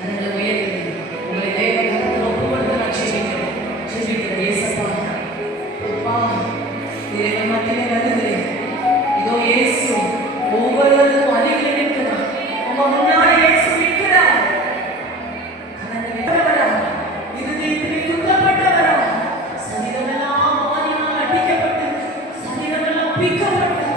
கரங்களை உயர்த்தி உங்களை தேவ கரத்தில் ஒப்புக்கொண்டு நான் ஜெபிக்கிறேன். இயேசப்பா, அப்பா, தேவன் மத்தியிலே வருகிறேன். இதோ இயேசு ஒவ்வொருவருக்கும் அருகில் நிற்கிறார். உங்க முன்னாடி இயேசு நிற்கிறார். கரங்களை வெட்டவரா, இருதயத்திலே துக்கப்பட்டவரா, சரீரமெல்லாம் வாரினால் அடிக்கப்பட்டு சரீரமெல்லாம் பிக்கப்பட்டு